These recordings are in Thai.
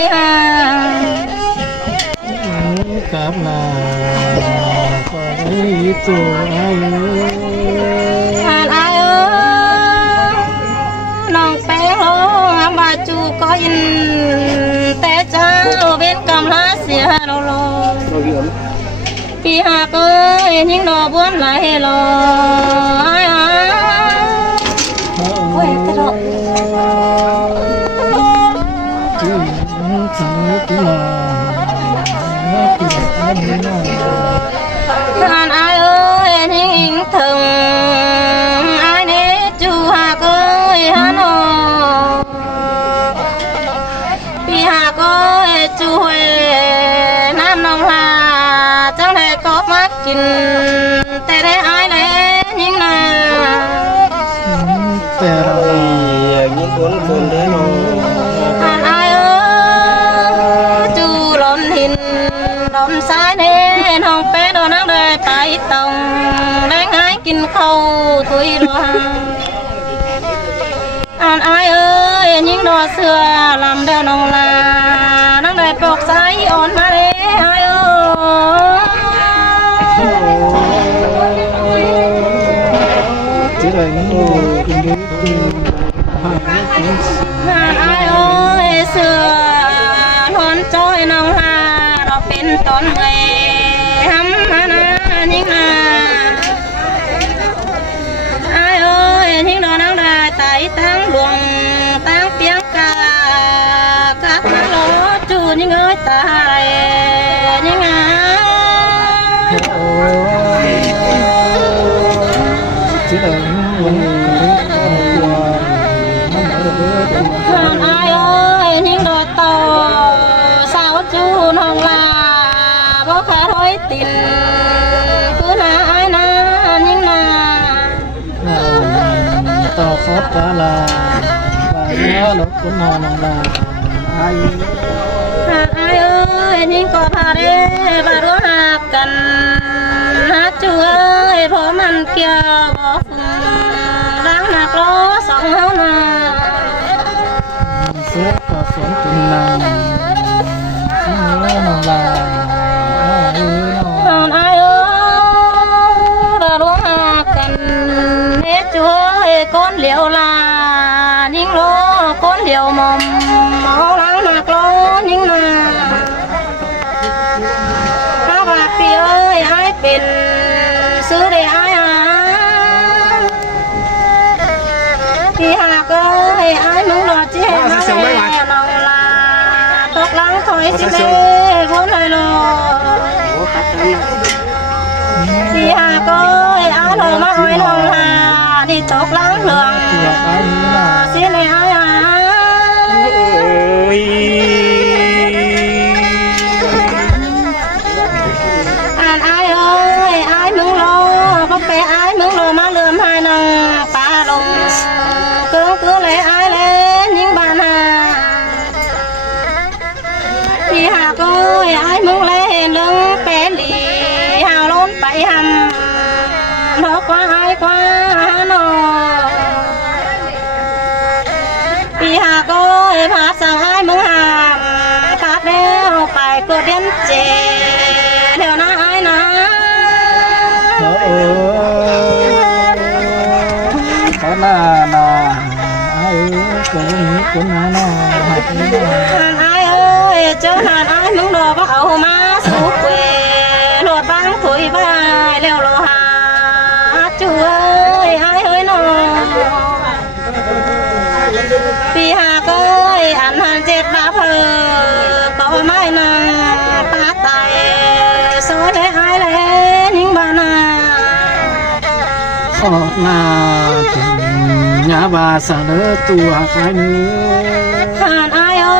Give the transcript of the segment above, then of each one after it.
ยฮะกับนาก็ได้ตัวอายุอ่านอายน้องแป้งโลบาจูก็ยินแต่เจ้าเป็นกำลาเสียโลโลปีหาก็ยิ่งดอกบัวไหลโลโอ้ยกระโดดท่านอายเอ้ยนิ่งถึงอายนี้จูหากเอ้ยฮานอพี่หากเอ้ยจูเฮน้ำนองลาจังได้ก็มากินแต่ได้อายเลยยิ่งนาแต่เรายิ่งคนได้น้องท่านอายเอ้ยจูหล่นหินหล่นสายเน่น้องเป็ดโดนนักเลยไปตรงได้ง่ายกินข้าวตุยรัวอ่านอายเอ้ยยิ่งดอเสือลำเดียวน้องลานักเลยปลอกสายอ่อนมาเลยอายเอ้ยที่ไหนงูอินดี้อ่านอายเอ้ยเสือทนจอยน้องลาเราเป็นต้นเมย์ทำมานายิ่งนาอายเอ้ยยิ่งดอนักได้ไต่ตั้งหลวงตั้งเปียงกากักมาโลจูยิ่งเอ้ยตายยิ่งงาที่ไหนงูท่านอายเอ้ยยิ่งดอโตสาวจูน้องลาบ่แค่ร้อยตินคือนาอายนายิ่งนาต่อคอตาลาว่าเนื้อหลบคุณนอนนองลาอายุหากอายเอ้ยยิ่งก็พาเร่บารัวหักกันฮักจูเอ้ยเพราะมันเกี่ยวบอกล้างหนักล้อสองเฮานาเสียก็สวนกินนางที่เนื้อนองลาอายุนอนอายเอ้ยบารัวหักกันเนจูเอ้ยก้นเหลียวลายิ่งล้อก้นเหลียวมอมมองล้างหนักล้อยิ่งนาถ้าบาดพี่เอ้ยให้เป็นซื้อได้อายพี่หากเอ้ยอายมึงรอเจ้าแม่น้องลาตกหลังถอยสิเม่พ้นเลยโลพี่หากเอ้ยอายหน่อยมาอ้อยน้องลาที่ตกหลังเหลืองสิในอายอ่านอายเอ้ยอายมึงรอบ่ไปอายมึงรอมาเลื่อมให้น้องปลาลงเกือเลยอายเลยยิ่งบานหาพี่หากเอ้ยอายมึงเลยเรื่องเป็นดีหาวล้นไปหำรอกว่าอายกว่าหนอพี่หากเอ้ยพาสั่งอายมึงหามขาดแล้วไปกดเดียนเจเดี๋ยวนะอายนะขอหน้านาไอ้คนนี้คนนั้นน่ะหักนี่อายเอ้ยเจ้าหน้าอายมึงรอว่าเอามาสุกเวโหลดบ้างถุยไปแล้วรอหาจูเอ้ยอายเอ้ยน้องปีหาเอ้ยอันหันเจ็ดมาเพอต่อไม้นางตาตายสวยเลยอายเลยยิ่งบ้านาขอหน้าถึงยาบาสาเนื้อตัวขายเนื้อผ่านอายเอ้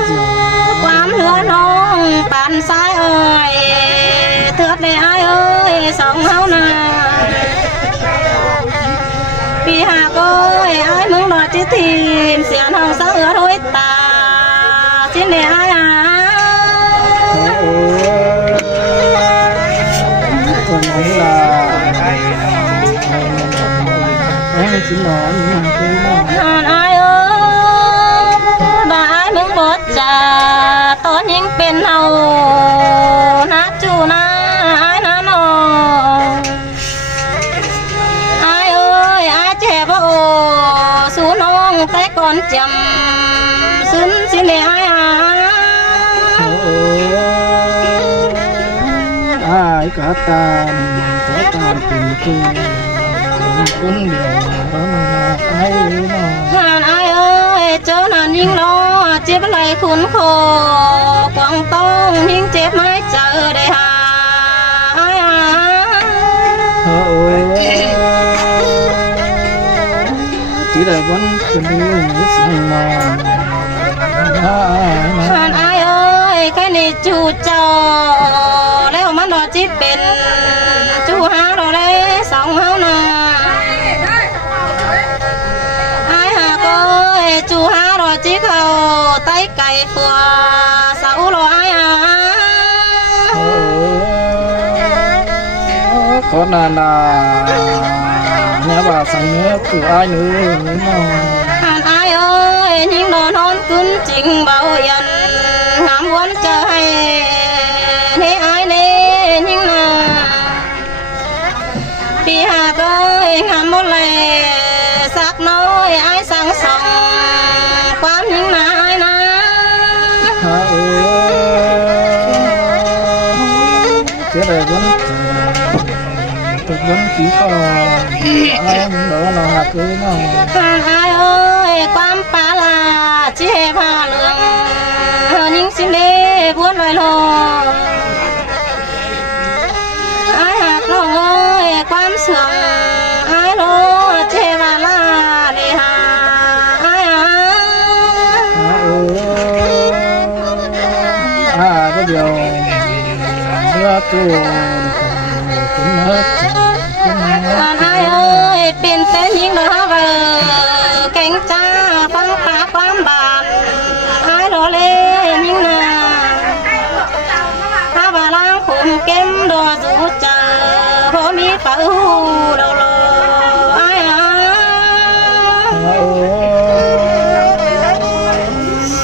ยความเหลือน้องปั่นสายเอ้ยเถื่อเลยอายเอ้ยสองเฮานาปีหาเอ้ยอายมึงหน่อยจิทีนเสียน้องสาวเอื้อด้วยตาชิ้นเลยอายคนนี้ล่ะให้ชิ้นหนอนคือหนอนอายเอ้ยบ่ายมึง ปดจ่าตอนยิงเป็นเฮานะจูนะอายนะนออายเอ้ยอายเจ็บโอสู้น้องแต่ก่อนจำซึ้นสิเนอายหา ai cả tàn có tàn tình cô cuốn điều ai nó หานอายเอ้ยเจ้านั่นยิ่งรอเจ็บไหลคุ้นคอกวางต้องยิ่งเจ็บไม่เจอได้หาอายหา chỉ là vẫn cần đi những sự ngon หานอายเอ้ยแค่นี้จูเจ้าแล้วมันรอจิเป็นจูหาเราได้สองเฮานาอายหาก็จูหารอจิเขาไต้ไก่ฟัวสาวรออายหา có là nhà bà sang nhớ của ai nữa nó หานอายเอ้ยยิ่งนอนนอนขึ้นจริงเบายันหามวนใจนี่อายนี่ยิ่งนาปีหาก็งามหมดเลยสักน้อยอายสั่งสองความยิ่งนาอายนะ thế là vẫn chỉ có ai đó là hạt cưới nó หานอายเอ้ยความปาลาจีเฮพาเหลืองยิ่งสิเล่พวนลอยลอยอายหักน้องเอ้ยความเสื่อมอายโลเจวาลาเดหาอายหา có điều đưa tu cũng hết หานอายเอ้ยเป็นเต้นยิ่งเหลือเบอเก่งจ้าฟังปากความบาดอายโลเล่ยิ่งนาถ้าบาลางขุมเก็มดอจูจ่าพอมีเป่าเราโลอายหา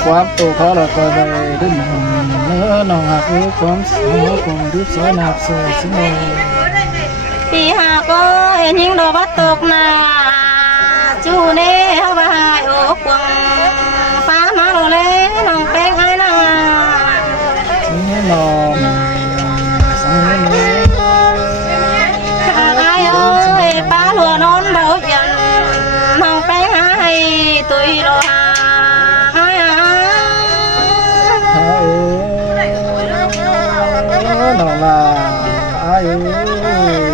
ความตัวเขาเราก็ได้ดึงเนื้อน้องหักความสาวคงรีบสวยนับสวยสวย ปีหาก็เห็นยิงดอกบัดตกนาจูเน่เฮาบายโอกวงฟ้ามาโลเลน้องแป้งไอ้นา นอนสังเวย ขาดไอ้เอ้ยป้าหัวนอนเบายันน้องแป้งให้ตุยโลหาไอ้หา นอนละไอ้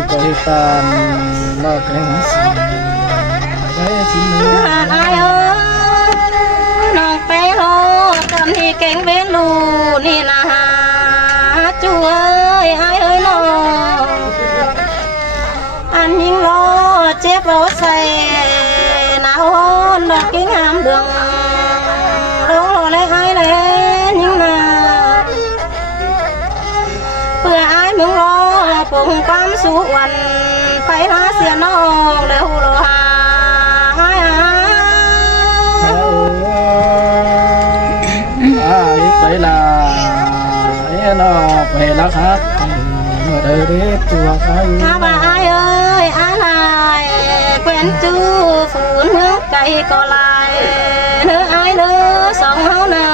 ก็ให้ตามเราแข่งสิได้สิเนื้อ ขาดไอ้เอ้ยน้องแป้งโลคนที่เก่งเว้นลูนี่นะจูเอ้ยไอ้เอ้ยน้อง อันยิ่งรอเจ็บรถใส่หนาวฮ้อนดอกกิ้งหามเดืองร้องรอเลยไอ้เลยยิ่งนาเพื่อไอ้มึงรอปงความสุวรรณไปหาเสียน้องแล้วรอหาไอ้หา ai phải là ấy nó phải là khác mà đời đấy tua cái ถ้าว่าไอ้เอ้ยไอ้ลายแควนจูฝืนเนื้อไก่ก็ลายเนื้อไอ้เนื้อสองเฮานา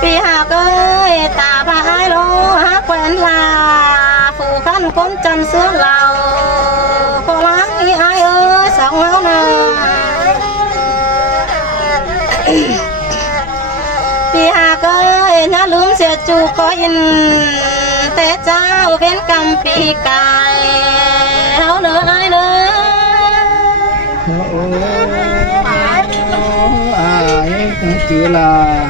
ปีหาเอ้ยตาพาไอ้โลหาแควนลาฝูขันก้นจันเสื้อเหล่าก็ล้างอีไอ้เอ้ยสองเฮานาปีหาเอ้ยน่าลืมเสียจูก็อินแต่เจ้าเป็นกำปีกายเฮาเนื้อไอ้เนื้อ ai cũng chỉ là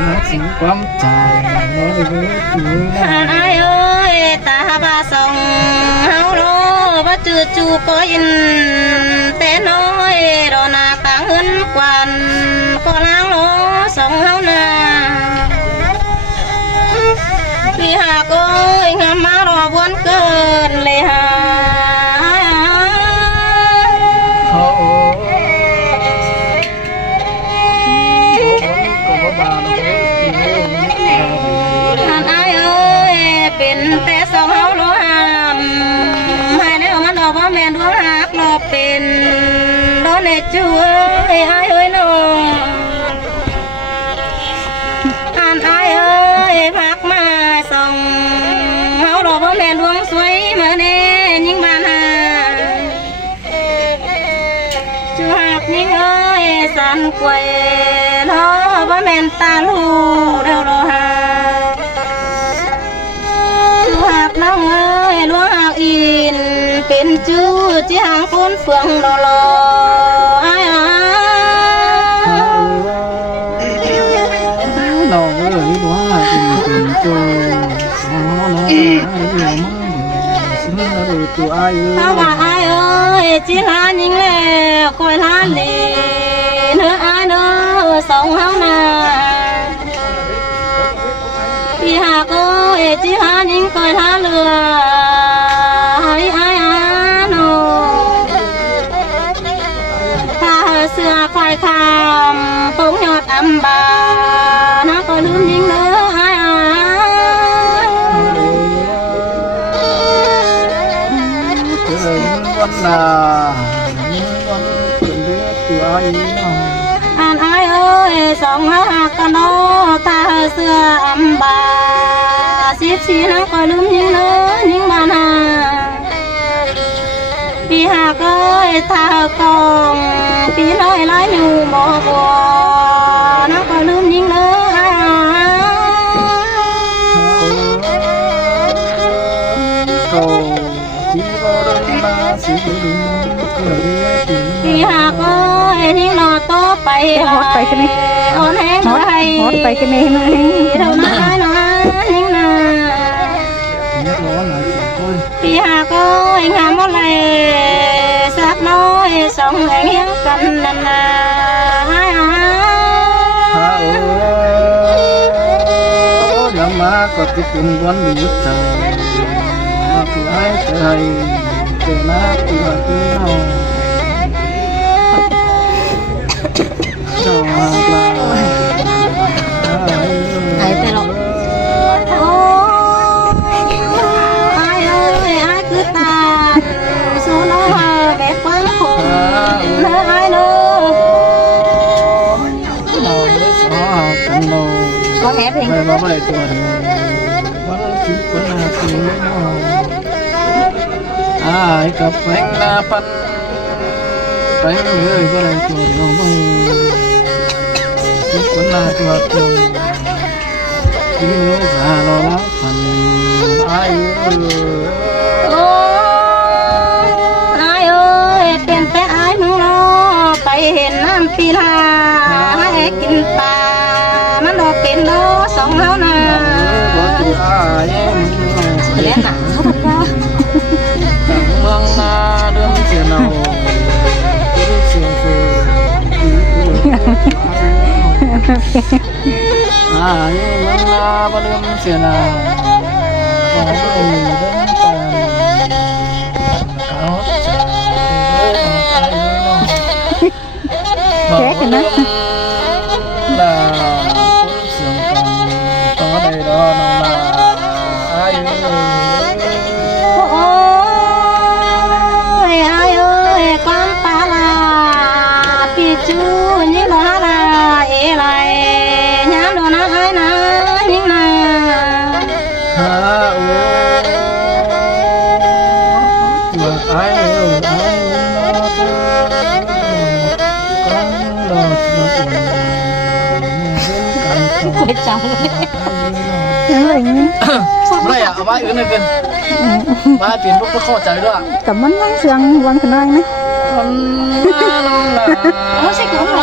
nó chỉ quắm trời nói với người หา là ไอ้เอ้ยตาบาส่องเฮาโลว่าจือจูก็อินแต่น้อยรอนาต่างเงินกวันก็ล้างโลสองเฮานาพี่หาก็งามมารอวนเกินเลยหา họ กันกวยเนาะว่าแม่นตาลูเด้อรอหาหากน้องเอ้ยลวงหากอินเป็นจื้อที่หางคนเฟืองรอรออ้ายอ้าย เราเอ้ยว่าเป็นโจอ๋อนะไอ้เหี้ยมันสิ่งอะไรตัวไอ้ ถ้าว่าอ้ายเอ้ยจีหายิงแล้วคอยลาลีเนื้ออ้ายเนื้อสองเฮานาพี่หากเอ้ยจีหายิงคอยท่าเรือให้อ้ายอาโนถ้าเสือควายคำปงยอดอัมบานะก็ลืมยิงเนื้ออ้ายอา วันนาวันเป็นเด็กตัวไอ้น้อง อ่านอ้ายเอ้ยสองหากันโนตาเสืออัมบา14นะก็ลืมยิงเนื้อยิงบานาปีหากเอ้ยตากองปีน้อยลายอยู่หมอบัวนะก็ลืมยิงเนื้ออ้าย เก่าที่บ่เดินมาสิลืมเกิดเรื่องจริง ปีหากเอ้ยทิ้งรอโตไป ฮอดไปกันนี่ อ่อนแห้ง ฮอด ไร ฮอดไปกันนี่นะ เท่านั้นได้นะนิ่งนา นักร้องหลายคน ปีหาก็งามอะไรสักน้อยสองแห่งยังกันนั่นนา ฮะโอ้ยามาก็ติดเป็นวันหยุดใจคือไอ้ใจเจอหน้าตัวคือน้องจอมปลา ไอ้แต่หรอกโอ้ไอ้เอ้ยไอ้คือตาสู้น้องแบบกว้างคงเนื้อไอ้เนื้อ เราไม่สอกันเรา ก็แอบเอง ไม่ว่าไม่ตัวเดียววันที่คนหน้าตีน้องอายกับแฟงหน้าพันไปเลยก็เลยตัวเดียวมึงที่คนหน้าตัวเดียวที่เนื้อสาเราละพันอาย โอ้ไอ้เอ้ยเป็นแต่ไอ้มึงรอไปเห็นน้ำปีลาให้กินปลามันดอกเป็นดอกสองเฮานา ก็ตัวอายมึง เล่นหนังเขาบอกว่า เมืองนาเดิมเสียเนาเสียงคืออายเมืองนาบ่เดิมเสียนาขอให้เดิมตาเขาจะ แจ๊กกันนะ ลาเสียงกันต่อได้ดอน้องลาอาย โอ้ยไอ้เอ้ยความปลาลาปีจูยิ่งดอกลาเอไรยามโดนไอ้นายิ่งนา ฮาโอ้ว่าอายโอ้อายน้อเธอกันดอสนุกกัน ไปจังเลย อะไรเงี้ย ไม่อะเอาไว้อื่นเลยเป็นมาเปลี่ยนพวกก็เข้าใจด้วย กับมันวางเสียงวางขนาดนะ ไม่ใช่ของเรา